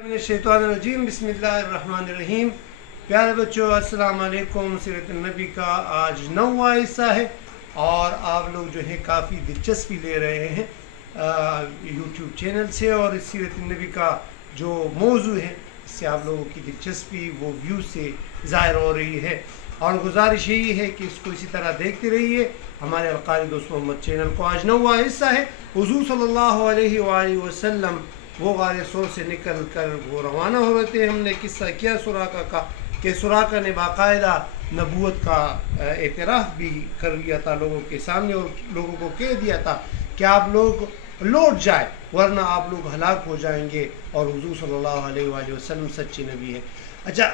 शैतान रजीम बिस्मिल्लाहिर्रहमानिर्रहीम। प्यारे बच्चों अस्सलाम वालेकुम। सीरत नबी का आज 9वां हिस्सा है और आप लोग जो है काफ़ी दिलचस्पी ले रहे हैं यूट्यूब चैनल से, और इस सीरत नबी का जो मौजू है इससे आप लोगों की दिलचस्पी वो व्यू से ज़ाहिर हो रही है, और गुजारिश यही है कि इसको इसी तरह देखते रहिए हमारे अलकारी दोस्त मोहम्मद चैनल को। आज 9वां हिस्सा है। हुज़ूर सल्लल्लाहु अलैहि वसल्लम वो गारे सोर से निकल कर वो रवाना हो रहे थे। हमने किस्सा किया सुराका का कि सुराका ने बाकायदा नबूवत का एतराफ़ भी कर लिया था लोगों के सामने, और लोगों को कह दिया था कि आप लोग लौट जाए वरना आप लोग हलाक हो जाएंगे, और हुज़ूर सल्लल्लाहु अलैहि वसल्लम सच्चे नबी है। अच्छा,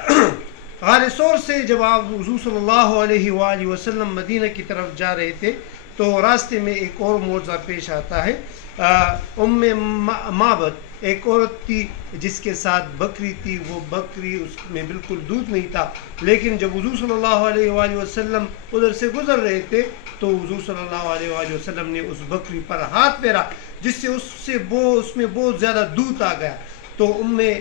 गारे सोर से जब आप हुज़ूर सल्लल्लाहु अलैहि वसल्लम मदीना की तरफ जा रहे थे तो रास्ते में एक और मौज़ा पेश आता है। उम्मे माबद एक औरत थी जिसके साथ बकरी थी। वो बकरी उसमें बिल्कुल दूध नहीं था, लेकिन जब हुज़ूर सल्लल्लाहु अलैहि वसल्लम उधर से गुजर रहे थे तो हुज़ूर सल्लल्लाहु अलैहि वसल्लम ने उस बकरी पर हाथ फेरा जिससे उसमें बहुत ज़्यादा दूध आ गया। तो उम्मे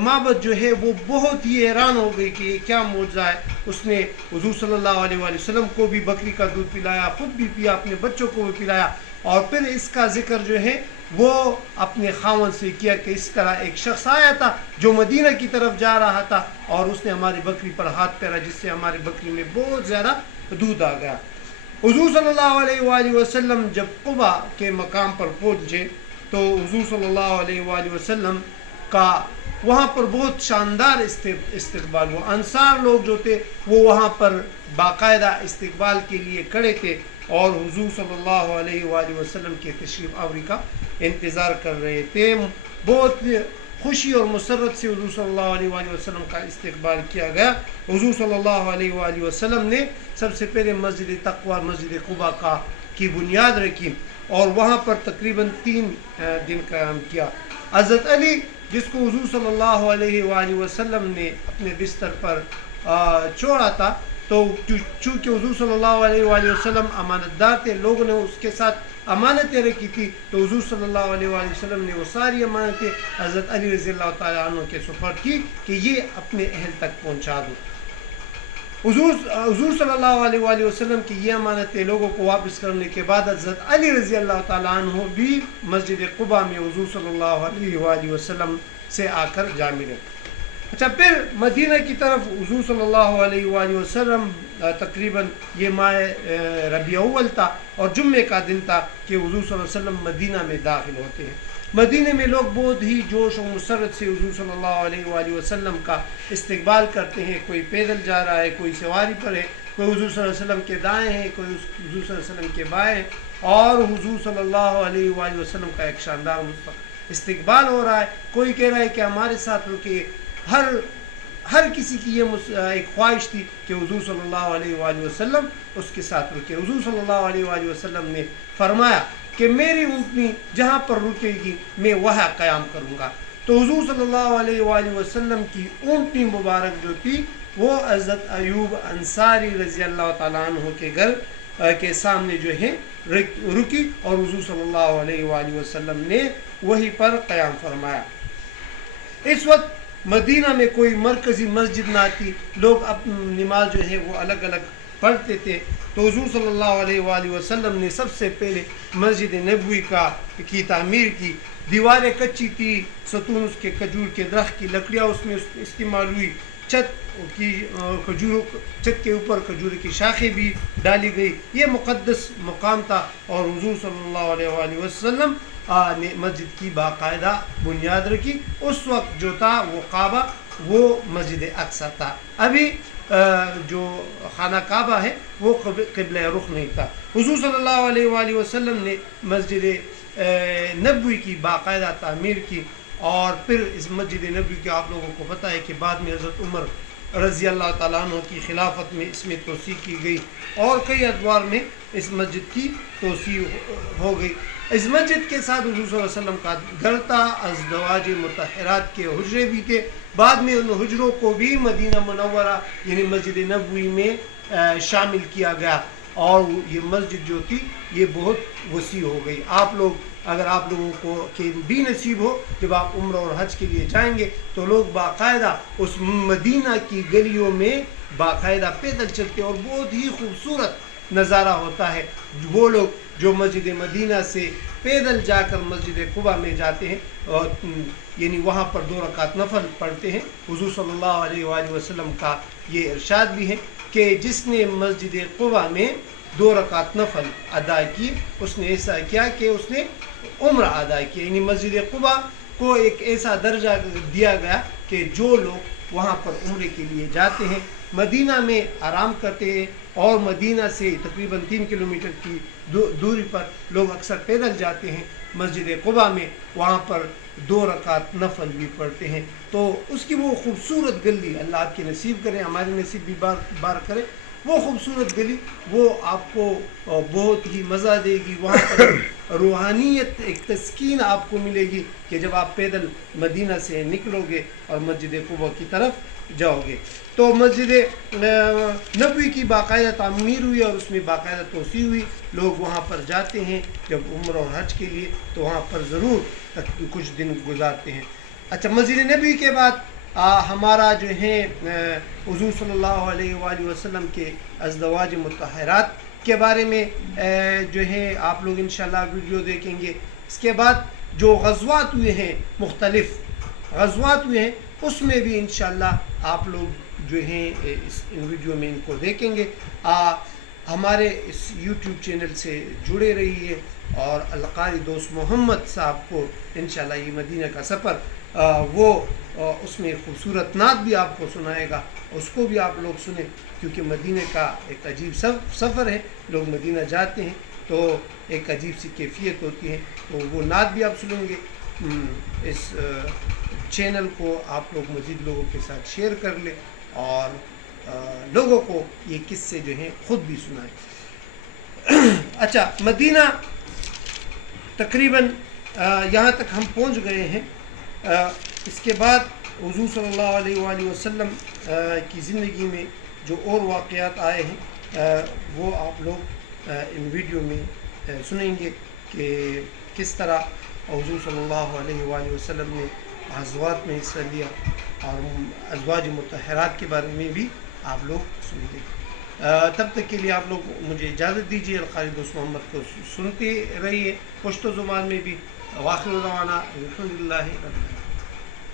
माबद जो है वो बहुत ही हैरान हो गई कि ये क्या मौजज़ा है। उसने हुज़ूर सल्लल्लाहु अलैहि वसल्लम को भी बकरी का दूध पिलाया, ख़ुद भी पिया, अपने बच्चों को भी पिलाया, और फिर इसका जिक्र जो है वो अपने खावन से किया कि इस तरह एक शख्स आया था जो मदीना की तरफ जा रहा था और उसने हमारी बकरी पर हाथ फेरा जिससे हमारी बकरी में बहुत ज़्यादा दूध आ गया। हुज़ूर सल्लल्लाहु अलैहि वसल्लम जब कुबा के मकाम पर पहुँचे तो हुज़ूर सल्लल्लाहु अलैहि वसल्लम का वहाँ पर बहुत शानदार इस्तकबाल हुआ। अंसार लोग जो थे वो वहाँ पर बाकायदा इस्तकबाल के लिए खड़े थे और हुज़ूर सल्लल्लाहु अलैहि वसल्लम के तशरीफ़ आवरी का इंतज़ार कर रहे थे। बहुत खुशी और मुसर्रत से हुज़ूर सल्लल्लाहु अलैहि वसल्लम का इस्तकबाल किया गया। हुज़ूर सल्लल्लाहु अलैहि वसल्लम ने सबसे पहले मस्जिद तक़वा मस्जिद कुबा की बुनियाद रखी और वहाँ पर तकरीबन 3 दिन क़याम किया। हज़रत अली जिसको हुज़ूर सल्लल्लाहु अलैहि वसल्लम ने अपने बिस्तर पर छोड़ा था, तो चूँकि हुज़ूर सल्लल्लाहु अलैहि वसल्लम अमानतदार थे, लोगों ने उसके साथ अमानतें रखी थी, तो हुज़ूर सल्लल्लाहु अलैहि वसल्लम ने वो सारी अमानतें हज़रत अली रज़ियल्लाहु ताला अन्हु के सुपुर्द की कि ये अपने अहल तक पहुँचा दो। हुज़ूर सल्लल्लाहु अलैहि वसल्लम की ये अमानतें लोगों को वापस करने के बाद हज़रत अली रज़ियल्लाहु ताला अन्हु भी मस्जिद कुबा में हुज़ूर सल्लल्लाहु अलैहि वसल्लम से आकर जा मिले। अच्छा, फिर मदीना की तरफ हुज़ूर सल्लल्लाहु अलैहि वसल्लम तकरीबन ये माह रबीउल अव्वल था और जुम्मे का दिन था कि हुज़ूर सल्लल्लाहु अलैहि वसल्लम मदीना में दाखिल होते हैं। मदीने में लोग बहुत ही जोश और मुसरत से हुज़ूर सल्लल्लाहु अलैहि वसल्लम का इस्तकबाल करते हैं। कोई पैदल जा रहा है, कोई सवारी पर है, कोई हुज़ूर सल्लल्लाहु अलैहि वसल्लम के दाएँ हैं, कोई हुज़ूर सल्लल्लाहु अलैहि वसल्लम के बाएँ हैं, और हुज़ूर सल्लल्लाहु अलैहि वसल्लम का एक शानदार इस्तकबाल हो रहा है। कोई कह रहा है कि हमारे साथ रुके। हर किसी की ये एक ख्वाहिश थी कि हुज़ूर सल्लल्लाहु अलैहि वसल्लम उसके साथ रुके। हुज़ूर सल्लल्लाहु अलैहि वसल्लम ने फरमाया कि मेरी ऊँटनी जहाँ पर रुकेगी मैं वहाँ क़याम करूँगा। तो हुज़ूर सल्लल्लाहु अलैहि वसल्लम की ऊँटनी मुबारक जो थी वो हज़रत अयूब अंसारी रज़ियल्लाहु ताला अन्हु के घर के सामने जो है रुकी और हुज़ूर सल्लल्लाहु अलैहि वसल्लम ने वहीं पर क़याम फरमाया। इस वक्त मदीना में कोई मरकज़ी मस्जिद ना थी, लोग अपनी नमाज जो है वो अलग अलग पढ़ते थे। तो हुज़ूर सल्लल्लाहु अलैहि वसल्लम ने सबसे पहले मस्जिद नबवी की तामीर की। दीवारें कच्ची थी, सतून उसके खजूर के दरख्त की लकड़ियाँ उसमें इस्तेमाल हुई, छत के ऊपर खजूर की शाखें भी डाली गई। ये मुक़द्दस मकाम था और हुज़ूर सल्लल्लाहु अलैहि वसल्लम ने मस्जिद की बाकायदा बुनियाद रखी। उस वक्त जो था वो काबा वो मस्जिद अक्सा था। अभी जो खाना काबा है वो क़िबला रुख नहीं था। हुज़ूर सल्लल्लाहु अलैहि वसल्लम ने मस्जिद नबवी की बाकायदा तामीर की, और फिर इस मस्जिद नबवी के आप लोगों को पता है कि बाद में हज़रत उमर रज़ियल्लाहु ताला अन्हु की खिलाफत में इसमें तोसी की गई और कई अदवार में इस मस्जिद की तोसी हो गई। इस मस्जिद के साथ हुज़ूर सल्लल्लाहु अलैहि वसल्लम का घर था, अज़वाज मुतहरात के हुजरे भी थे। बाद में उन हुजरों को भी मदीना मुनव्वरा यानी मस्जिद नबवी में शामिल किया गया और ये मस्जिद जो थी ये बहुत वसी हो गई। आप लोग اگر آپ لوگوں کو کہ بھی نصیب ہو جب آپ عمرہ اور حج کے لیے جائیں گے تو لوگ باقاعدہ اس مدینہ کی گلیوں میں باقاعدہ پیدل چلتے اور بہت ہی خوبصورت نظارہ ہوتا ہے. وہ لوگ جو مسجد مدینہ سے پیدل جا کر مسجد قباء میں جاتے ہیں اور یعنی وہاں پر 2 رکعت نفل پڑھتے ہیں. حضور صلی اللہ علیہ وآلہ وسلم کا یہ ارشاد بھی ہے کہ جس نے مسجد قباء میں 2 رکعت نفل ادا کی اس نے ایسا کیا کہ اس نے عمرہ ادا کیا. یعنی مسجد قباء کو ایک ایسا درجہ دیا گیا کہ جو لوگ وہاں پر عمرے کے لیے جاتے ہیں مدینہ میں آرام کرتے ہیں اور مدینہ سے تقریباً 3 کلومیٹر کی دوری پر لوگ اکثر پیدل جاتے ہیں مسجد قباء میں, وہاں پر 2 رکعت نفل بھی پڑھتے ہیں. تو اس کی وہ خوبصورت گلی اللہ آپ کی نصیب کرے, ہمارے نصیب بھی بار کرے. وہ خوبصورت گلی وہ آپ کو بہت ہی مزہ دے گی. وہاں پر روحانیت ایک تسکین آپ کو ملے گی کہ جب آپ پیدل مدینہ سے نکلو گے اور مسجد قباء کی طرف جاؤ گے. تو مسجد نبوی کی باقاعدہ تعمیر ہوئی اور اس میں باقاعدہ توسیع ہوئی. لوگ وہاں پر جاتے ہیں جب عمرہ اور حج کے لیے تو وہاں پر ضرور کچھ دن گزارتے ہیں. اچھا, مسجد نبوی کے بعد ہمارا جو ہے حضور صلی اللہ علیہ وآلہ وسلم کے ازواج مطہرات کے بارے میں جو ہے آپ لوگ انشاءاللہ ویڈیو دیکھیں گے. اس کے بعد جو غزوات ہوئے ہیں, مختلف غزوات ہوئے ہیں, اس میں بھی انشاءاللہ آپ لوگ جو ہیں ان ویڈیو میں ان کو دیکھیں گے. ہمارے اس یوٹیوب چینل سے جڑے رہیے اور القاری دوست محمد صاحب کو انشاءاللہ یہ مدینہ کا سفر وہ اس میں خوبصورت نعت بھی آپ کو سنائے گا, اس کو بھی آپ لوگ سنیں کیونکہ مدینہ کا ایک عجیب سفر ہے. لوگ مدینہ جاتے ہیں تو ایک عجیب سی کیفیت ہوتی ہے, تو وہ نعت بھی آپ سنیں گے. اس چینل کو آپ لوگ مزید لوگوں کے ساتھ شیئر کر لیں اور لوگوں کو یہ قصے جو ہیں خود بھی سنائیں. اچھا, مدینہ تقریباً یہاں تک ہم پہنچ گئے ہیں. اس کے بعد حضور صلی اللہ علیہ وآلہ وسلم کی زندگی میں جو اور واقعات آئے ہیں وہ آپ لوگ ان ویڈیو میں سنیں گے کہ کس طرح حضور صلی اللہ علیہ وآلہ وسلم نے غزوات میں حصہ لیا اور ازواج مطہرات کے بارے میں بھی آپ لوگ سنیں گے. تب تک کے لیے آپ لوگ مجھے اجازت دیجیے. القاری دوست محمد کو سنتے رہیے پشتو زبان میں بھی. واخر دعوانا الحمدللہ رب العالمین.